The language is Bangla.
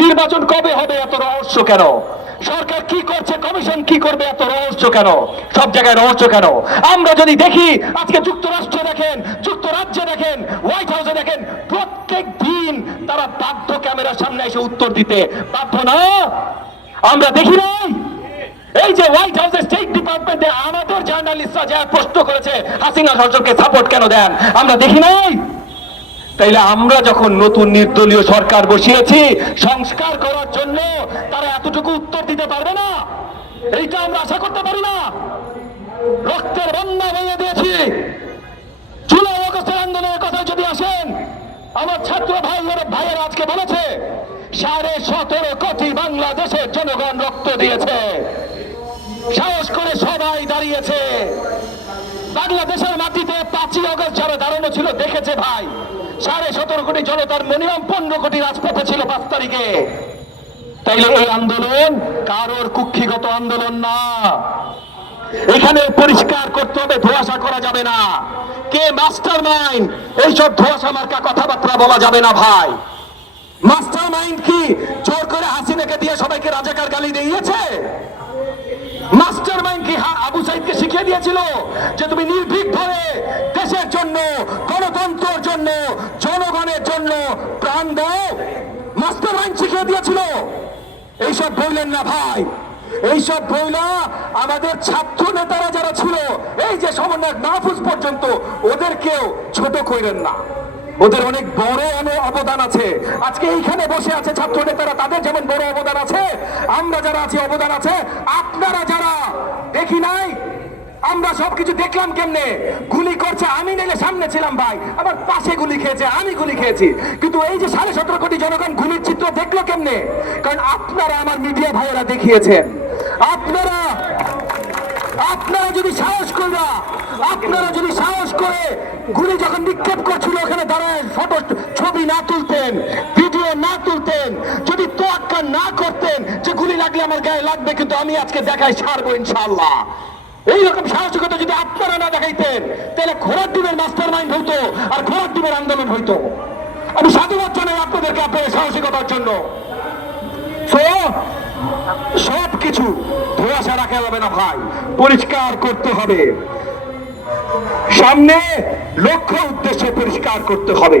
নির্বাচন কবে হবে এত রহস্য কেন? সরকার কি করছে, কমিশন কি করবে এত রহস্য কেন? সব জায়গায় রহস্য কেন? আমরা যদি দেখি আজকে যুক্তরাষ্ট্রে দেখেন, যুক্তরাজ্যে দেখেন, হোয়াইট হাউসে দেখেন, প্রত্যেক দিন তারা বাধ্য ক্যামেরার সামনে এসে উত্তর দিতে বাধ্য না? আমরা দেখি নাই? এই যে হোয়াইট হাউসের স্টেট ডিপার্টমেন্টে আমাদের জার্নালিস্টরা যা প্রশ্ন করেছে হাসিনা সরকারকে সাপোর্ট কেন দেন, আমরা দেখি নাই? তাইলে আমরা যখন নতুন নির্দলীয় সরকার বসিয়েছি সংস্কার করার জন্য, তারা এতটুকু উত্তর দিতে পারবে না? এইটা আমরা আশা করতে পারি না? রক্তের বন্যা বইয়ে দিয়েছি। জুলাই আগস্টের আন্দোলনের কথা যদি আসেন, আমার ছাত্র ভাইয়ের আজকে বলেছে 17.5 কোটি বাংলাদেশের জনগণ রক্ত দিয়েছে, সাহস করে সবাই দাঁড়িয়েছে। বাংলাদেশের মাটিতে 5ই আগস্ট যারা দাঁড়ানো ছিল দেখেছে ভাই, 17.5 কোটি জনতার মিনিমাম 15 কোটি রাজপথে ছিল 5 তারিখে। তাইলে এই আন্দোলন কারোর কুক্ষিগত আন্দোলন না। এখানে পরিষ্কার করতে হবে, ধোঁয়াশা করা যাবে না। কে মাস্টার মাইন্ড, এইসব ধোঁয়াশা মার্কা কথাবার্তা বলা যাবে না ভাই। মাস্টার মাইন্ড কি জোর করে হাসিনাকে দিয়ে সবাইকে রাজাকার গালি দিয়েছে? মাস্টার মাইন্ড কি আবু সাইদকে শিখিয়ে দিয়েছিল যে তুমি নির্ভীক ভাবে দেশের জন্য, গণতন্ত্রের জন্য, জনগণের জন্য প্রাণ দাও? মাস্টার মাইন্ড শিখিয়ে দিয়েছিল? এইসব বললেন না ভাই, এইসব বইলা আমাদের ছাত্র নেতারা যারা ছিল, এই যে সমন্বয়ক মাহফুজ পর্যন্ত, ওদেরকেও ছোট কইরেন না। ওদের অনেক বড় অবদান আছে। আজকে এইখানে বসে আছে ছাত্র নেতারা, তাদের যেমন বড় অবদান আছে, আমরা যারা আছি অবদান আছে। আপনারা যারা দেখি নাই, আমরা সবকিছু দেখলাম কেমনে গুলি করছে। আমি নেলে সামনে ছিলাম ভাই, আবার পাশে গুলি খেয়েছে, আমি গুলি খেয়েছি, কিন্তু এই যে 17.5 কোটি জনগণ গুলির চিত্র দেখলো কেমনে? কারণ আপনারা, আমার মিডিয়া ভাইয়েরা দেখিয়েছেন। আপনারা যদি সাহস করে গুলি যখন নিক্ষেপ করছিল ওখানে দাঁড়ায় ফটো ছবি না তুলতেন, ভিডিও না তুলতেন, যদি তোয়াক্কা না করতেন যে গুলি লাগলে আমার গায়ে লাগবে কিন্তু আমি আজকে দেখাই ছাড়বো ইনশাআল্লাহ, এইরকম সাহসিকতা যদি আপনারা না দেখাইতেন, তাহলে ঘোড়ার ডিমের মাস্টার মাইন্ড হইতো আর ঘোড়ার ডিমের আন্দোলন হইতো। আমি সাধুবাদ জানাই আপনাদেরকে আপনাদের সাহসিকতার জন্য। সবকিছু ধোঁয়াশা রাখা যাবে না ভাই, পরিষ্কার করতে হবে, সামনে লক্ষ্য উদ্দেশ্যে পরিষ্কার করতে হবে।